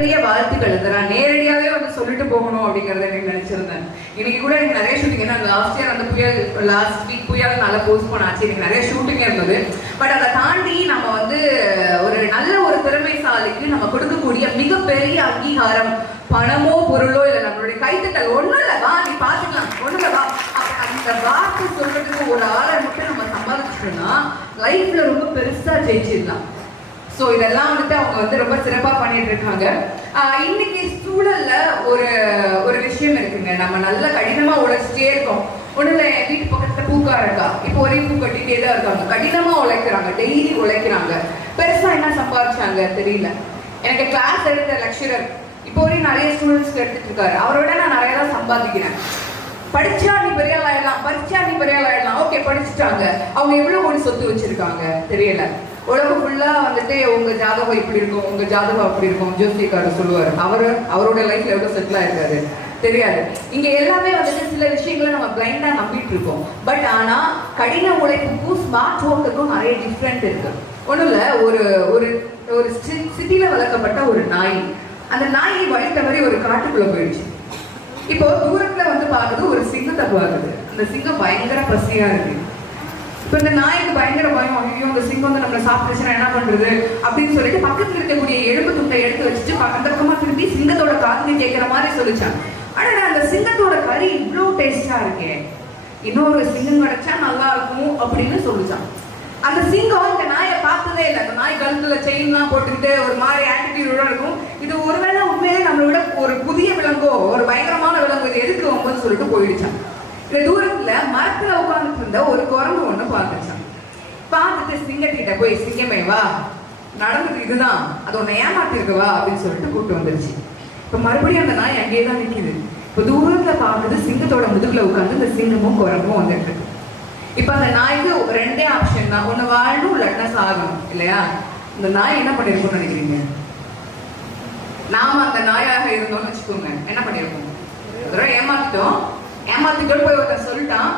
பெரிய வாழ்த்துக்கள். இதை நான் நேரடியாவே வந்து சொல்லிட்டு போகணும் அப்படிங்கறத எனக்கு நினைச்சிருந்தேன். இன்னைக்கு கூட எனக்கு நிறைய ஷூட்டிங், ஏன்னா லாஸ்ட் இயர் அந்த புயல், லாஸ்ட் வீக் புயல் நல்லா போஸ்ட் பண்ணாச்சு, எனக்கு நிறைய ஷூட்டிங் இருந்தது. பட் அதை தாண்டி நம்ம வந்து ஒரு நல்ல ஒரு திறமைசாலிக்கு நம்ம கொடுக்கக்கூடிய மிகப்பெரிய அங்கீகாரம் பணமோ பொருளோ இல்லை, நம்மளுடைய கைத்தட்டல். ஒண்ணும் இல்லை, வா நீ பாத்துக்கலாம், ஒண்ணும் இல்லை வா, அந்த வார்த்தை சொல்றதுக்கு ஒரு ஆளை மட்டும் நம்ம சம்பாதிச்சிட்டோம்னா லைஃப்ல ரொம்ப பெருசா ஜெயிச்சிடலாம். ஸோ இதெல்லாம் வந்துட்டு அவங்க வந்து ரொம்ப சிறப்பாக பண்ணிட்டு இருக்காங்க. இன்னைக்கு சூழல்ல ஒரு ஒரு விஷயம் இருக்குங்க. நம்ம நல்ல கடினமா உழைச்சிட்டே இருக்கோம். ஒண்ணுல என் வீட்டு பக்கத்துல பூக்கா இருக்கா, இப்போ ஒரே பூ கட்டிட்டே தான் இருக்காங்க. கடினமா உழைக்கிறாங்க, டெய்லி உழைக்கிறாங்க. பெருசா என்ன சம்பாதிச்சாங்க தெரியல. எனக்கு கிளாஸ் எடுத்த லெக்சரர் இப்போ வரையும் நிறைய ஸ்டூடெண்ட்ஸ்க்கு எடுத்துட்டு இருக்காரு. அவரோட நான் நிறைய தான் சம்பாதிக்கிறேன். படிச்சா நீ பெரிய ஆள் ஆயிடலாம், படிச்சா நீ பெரிய ஆள் ஆயிடலாம். ஓகே, படிச்சுட்டாங்க. அவங்க எவ்வளவு கோடி சொத்து வச்சிருக்காங்க தெரியல. உலகம் ஃபுல்லா வந்துட்டு உங்க ஜாதகம் இப்படி இருக்கும், உங்க ஜாதகம் அப்படி இருக்கும், ஜோசியக்காரர் சொல்லுவாரு. அவரோட லைஃப்ல எவ்வளவு செட்டில் ஆயிருக்காரு தெரியாது. இங்க எல்லாமே வந்துட்டு சில விஷயங்களை நம்ம பிளைண்டா நம்பிட்டு இருக்கோம். பட் ஆனா கடின உழைப்புக்கும் ஸ்மார்ட் ஒர்க்குக்கும் நிறைய டிஃப்ரெண்ட் இருக்கு. ஒண்ணும் இல்ல, ஒரு ஒரு ஒரு சிட்டில வளர்க்கப்பட்ட ஒரு நாய், அந்த நாய் வழி தவறி ஒரு காட்டுக்குள்ள போயிடுச்சு. இப்போ தூரத்துல வந்து பாக்குது, ஒரு சிங்கத்தை பாக்குது. அந்த சிங்கம் பயங்கர பசியா இருக்கு. இப்ப இந்த நாய்க்கு பயங்கர பயம், ஐயோ இந்த சிங்கம் வந்து நம்மளை சாப்பிட்டுச்சுன்னா என்ன பண்றது அப்படின்னு சொல்லிட்டு பக்கத்துல இருக்கக்கூடிய எலும்பு துண்டை எடுத்து வச்சுட்டு அந்த பக்கமா திரும்பி சிங்கத்தோட காதுல கேட்கிற மாதிரி சொல்லிச்சான். ஆனா அந்த சிங்கத்தோட கறி இவ்வளவு டேஸ்டா இருக்கே, இன்னொரு சிங்கம் கிடைச்சா நல்லா இருக்கும் அப்படின்னு சொல்லிச்சான். அந்த சிங்கம் இந்த நாயை பார்த்ததே இல்லை. அந்த நாய் கழுத்துல செயின்லாம் போட்டுக்கிட்டு ஒரு மாதிரி ஆட்டிடியூடோட இருக்கும். இது ஒருவேளை உண்மையிலே நம்மளோட ஒரு புதிய விலங்கோ, ஒரு பயங்கரமான விலங்கு, இது எதுக்கு வரும்போது சொல்லிட்டு போயிடுச்சான். இந்த தூரத்துல மரத்துல உட்கார்ந்துட்டு இருந்த ஒரு குரங்கு ஒண்ணு பார்த்துச்சான். பார்த்துட்டு சிங்கத்திட்ட போய், சிங்கமே வா, நடந்தது இதுதான், அது உன்னை ஏமாத்திருக்கவா அப்படின்னு சொல்லிட்டு கூப்பிட்டு வந்துருச்சு. இப்ப மறுபடியும் அந்த நாய் அங்கேயே தான் நிக்குது. இப்ப தூரத்துல பார்க்குது, சிங்கத்தோட முதுகுல உட்காந்து இந்த சிங்கமும் குரங்கும் வந்துட்டு இருக்கு. இப்ப அந்த நாய்க்கு ரெண்டே ஆப்ஷன் தான், ஒண்ணு வாழணும் இல்லாட்டினா சாகணும் இல்லையா? இந்த நாய் என்ன பண்ணிருக்கும்னு நினைக்கிறீங்க? நாம அந்த நாயாக இருந்தோம்னு வச்சுக்கோங்க, என்ன பண்ணிருக்கோம்? ஏமாத்திட்டோம். ஏமாத்திட்டோம் போய் ஒருத்தர் சொல்லிட்டான்.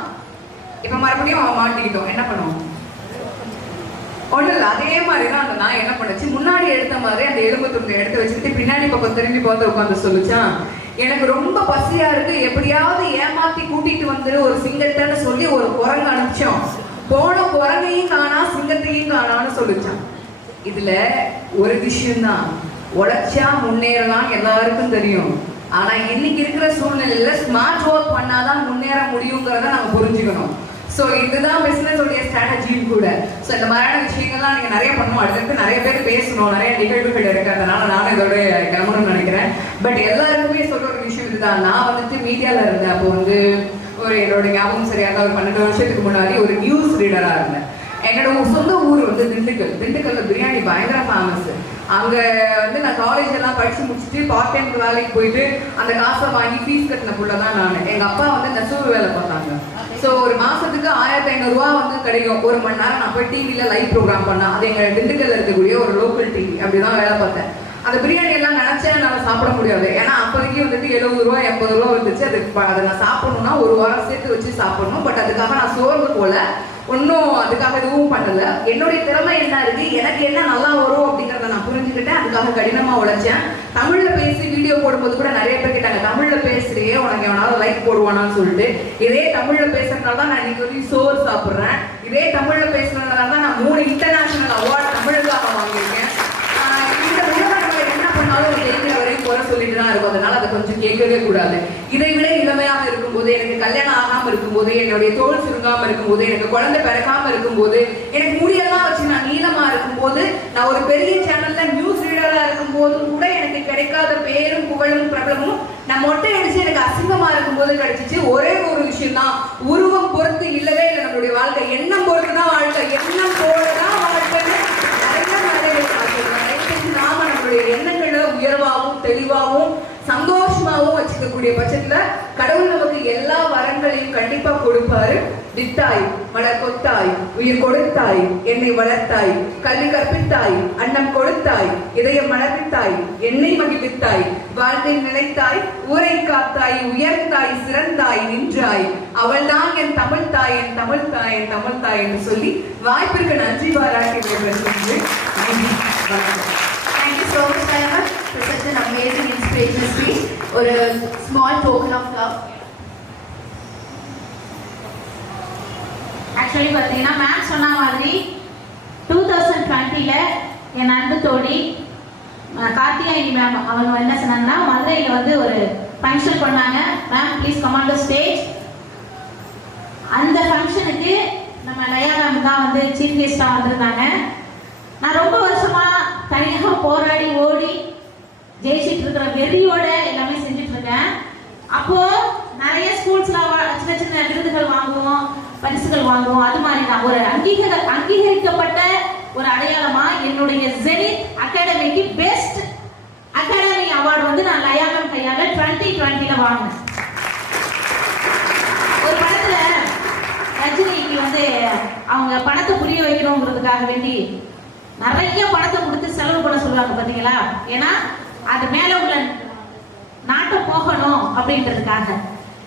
இப்ப மறுபடியும் அவன் மாட்டிக்கிட்டோம், என்ன பண்ணுவோம்? ஒண்ணு இல்ல, அதே மாதிரிதான் அந்த நாய் என்ன பண்ணுச்சு, முன்னாடி எடுத்த மாதிரி அந்த எலும்பு துண்டை எடுத்து வச்சுக்கிட்டு பின்னாடி பக்கம் திரும்பி பார்த்து உட்காந்து சொல்லிச்சான், எனக்கு ரொம்ப பசியா இருக்கு, எப்படியாவது ஏமாத்தி கூட்டிட்டு வந்துரு ஒரு சிங்கத்தைன்னு சொல்லி ஒரு குரங்கு அனுப்பிச்சோம். போன குரங்கையும் காணா, சிங்கத்தையும் காணான்னு சொல்லிச்சான். இதுல ஒரு விஷயம்தான், உழைச்சா முன்னேறலாம் எல்லாருக்கும் தெரியும். ஆனா இன்னைக்கு இருக்கிற சூழ்நிலையில ஸ்மார்ட் ஒர்க் பண்ணாதான் முன்னேற முடியுங்கிறத நம்ம புரிஞ்சுக்கணும். ஸோ இதுதான் பிசினஸ் உடைய ஸ்ட்ராட்டஜியும் கூட. ஸோ இந்த மாதிரியான விஷயங்கள்லாம் நீங்க நிறைய பண்ணணும். அடுத்தடுத்து நிறைய பேர் பேசணும், நிறைய நிகழ்வுகள் இருக்கு. அதனால நானும் இதோட கிளம்பணும்னு நினைக்கிறேன். பட் எல்லாருக்குமே சொல்ற ஒரு விஷயம் இதுதான். நான் வந்துட்டு மீடியால இருந்தேன். அப்போ வந்து ஒரு என்னோட ஞாபகம் சரியாக ஒரு 12 வருஷத்துக்கு முன்னாடி ஒரு நியூஸ் ரீடரா இருந்தேன். என்னோட சொந்த ஊர் வந்து திண்டுக்கல். திண்டுக்கல்ல பிரியாணி பயங்கர ஃபேமஸ். அங்க வந்து நான் காலேஜ் எல்லாம் படிச்சு முடிச்சுட்டு பார்ட் டைம் வேலைக்கு போயிட்டு அந்த காசை வாங்கி ஃபீஸ் கட்டின புள்ளதான் நான். எங்க அப்பா வந்து நெசவு வேலை பார்த்தாங்க. ஸோ ஒரு மாசத்துக்கு 1500 ரூபா வந்து கிடைக்கும். ஒரு மணி நேரம் நான் போய் டிவியில லைவ் ப்ரோக்ராம் பண்ணேன். அது எங்க திண்டுக்கல்ல இருக்கக்கூடிய ஒரு லோக்கல் டிவி. அப்படிதான் வேலை பார்த்தேன். அந்த பிரியாணி எல்லாம் நினைச்சா என்னால் சாப்பிட முடியாது. ஏன்னா அப்போதைக்கு வந்துட்டு 70 ரூபா 80 ரூபா வந்துச்சு. அதை நான் சாப்பிடணும்னா ஒரு வாரம் சேர்த்து வச்சு சாப்பிடணும். பட் அதுக்காக நான் சோர்ந்து போல ஒன்றும் அதுக்காக எதுவும் பண்ணல. என்னுடைய திறமை என்ன இருக்கு, எனக்கு என்ன நல்லா வரும் அப்படிங்கிறத நான் புரிஞ்சுக்கிட்டேன். அதுக்காக கடினமா உழைச்சேன். தமிழ்ல பேசி வீடியோ போடும்போது கூட நிறைய பேர் கேட்டாங்க, தமிழ்ல பேசுறியே உனக்கு எவனால லைக் போடுவானான்னு சொல்லிட்டு. இதே தமிழ்ல பேசுறதுனால தான் நான் இன்னைக்கு வரைக்கும் சோறு சாப்பிட்றேன். இதே தமிழ்ல பேசுறதுனால தான் நான் 3 இன்டர்நேஷனல் அவார்டு தமிழுக்காக வாங்கியிருக்கேன். இந்த உலகங்களை என்ன பண்ணாலும் ஜெயிக்கிற வரையும் குறை சொல்லிட்டு தான் இருக்கும். அதனால அதை கொஞ்சம் கேட்கவே கூடாது. இதை விட இளமையாக இருக்கும்போது, எனக்கு கல்யாணம் ஆகாம இருக்கும்போது, என்னுடைய தோல் சுருங்காம இருக்கும்போது, எனக்கு குழந்தை பிறக்காம இருக்கும்போது, எனக்கு முடியெல்லாம் வச்சு நான் நீளமா இருக்கும்போது, நான் ஒரு பெரிய சேனல்ல நியூஸ் ரீடரா இருக்கும் போதும் கூட எனக்கு கிடைக்காத பேரும் புகழும் பிரபலமும் நான் மொட்டை அடிச்சு எனக்கு அசிங்கமா இருக்கும்போது கிடைச்சிச்சு. ஒரே ஒரு விஷயம் தான், உருவம் பொறுத்து இல்லவே இல்லை நம்மளுடைய வாழ்க்கை, எண்ணம் பொறுத்துதான் வாழ்க்கை. எண்ணம் போலதான் வாழ்க்கைன்னு நாம நம்மளுடைய எண்ணங்களை உயர்வாகவும் தெளிவாகவும் சந்தோஷமாகவும் வச்சுக்கக்கூடிய பட்சத்துல கடவுள் நமக்கு எல்லா வரங்களையும் கண்டிப்பா கொடுப்பாரு. வித்தாய் மலர் கொத்தாய், உயிர் கொடுத்தாய், என்னை வளர்த்தாய், கல்வி கற்பித்தாய், அன்னம் கொடுத்தாய், இதயம் மலர்வித்தாய், என்னை மகிழ்வித்தாய், வாழ்க்கை நிலைத்தாய், ஊரை காத்தாய், உயர்ந்தாய், சிறந்தாய், நின்றாய், அவள் தான் என் தமிழ் தாய், என் தமிழ் தாய், என் தமிழ் தாய் என்று சொல்லி வாய்ப்பிற்கு நன்றி பாராட்டி. Thank you so much, Diamond, for such an amazing take the speech or a small token of love. Actually பார்த்தீங்கன்னா மேம் சொன்ன மாதிரி 2020ல என் அன்பு தோழி கார்த்திகாயினி மேம் அவங்க என்ன சொன்னாங்கன்னா மதுரையில் வந்து ஒரு ஃபங்க்ஷன் பண்ணாங்க. Ma'am please come on the stage. அந்த ஃபங்க்ஷனுக்கு நம்ம லயா மேம் தான் வந்து சீஃப் கெஸ்டாக வந்திருந்தாங்க. நான் ரொம்ப வருஷமா தனியாக போராடி ஓடி ஜெயிச்சுட்டு இருக்கிற வெறியோட எல்லாமே செஞ்சுட்டு இருக்கேன். அப்போ நிறைய ஸ்கூல்ஸ்ல சின்ன சின்ன விருதுகள் வாங்குவோம், பரிசுகள் வாங்குவோம். அது மாதிரி தான் ஒரு அங்கீகரிக்கப்பட்ட ஒரு அடையாளமா என்னுடைய ஜெனித் அகாடமிக்கு பெஸ்ட் அகாடமி அவார்டு வந்து நான் லயா மேம் கையால 2020ல வாங்கினேன். ஒரு படத்துல ரஜினிக்கு வந்து அவங்க பணத்தை புரிய வைக்கணுங்கிறதுக்காக வேண்டி நிறைய பணத்தை கொடுத்து செலவு பண்ண சொல்லுவாங்க பாத்தீங்களா. ஏன்னா அது மேல உள்ள நாட்டம் போகணும் அப்படின்றதுக்காக.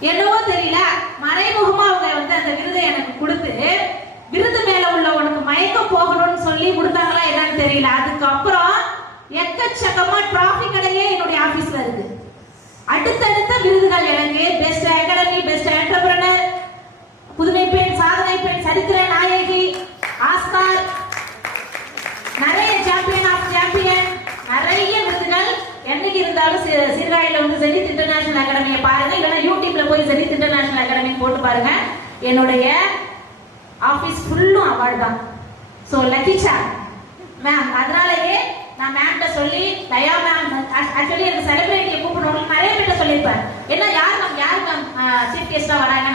என்னவோ தெரியல, மறைமுகமா அவங்க வந்து அந்த விருதை எனக்கு கொடுத்து விருது மேல உள்ள உனக்கு மயக்கம் போகணும்னு சொல்லி கொடுத்தாங்களா என்னன்னு தெரியல. அதுக்கப்புறம் எக்கச்சக்கமா டிராபிக் கடையே என்னுடைய ஆபீஸ்ல இருக்கு. அடுத்தடுத்த விருதுகள் எனக்கு பெஸ்ட் அகாடமி, பெஸ்ட் என்டர்பிரனர், புதுமை பெண், சாதனை பெண், சரித்திர நாயகி, ஆஸ்கார், நிறைய சாம்பியன் ஆஃப் சாம்பியன், நிறைய விருதுகள் என்னைக்கு இருந்தாலும் சீர்காழியில வந்து ஜெனித் இன்டர்நேஷனல் அகாடமியை பாருங்க, இல்லைன்னா யூடியூப்ல போய் ஜெனித் இன்டர்நேஷனல் அகாடமி போட்டு பாருங்க. என்னுடைய ஆபீஸ் ஃபுல்லும் அவார்டு தான். ஸோ லக்கிச்சா மேம், அதனாலயே நான் மேம்கிட்ட சொல்லி லயா மேம் ஆக்சுவலி எனக்கு செலிபிரிட்டியை கூப்பிடணும் நிறைய பேர்ட்ட சொல்லியிருப்பேன். ஏன்னா யார் மேம் சீஃப் கெஸ்டா வராங்க.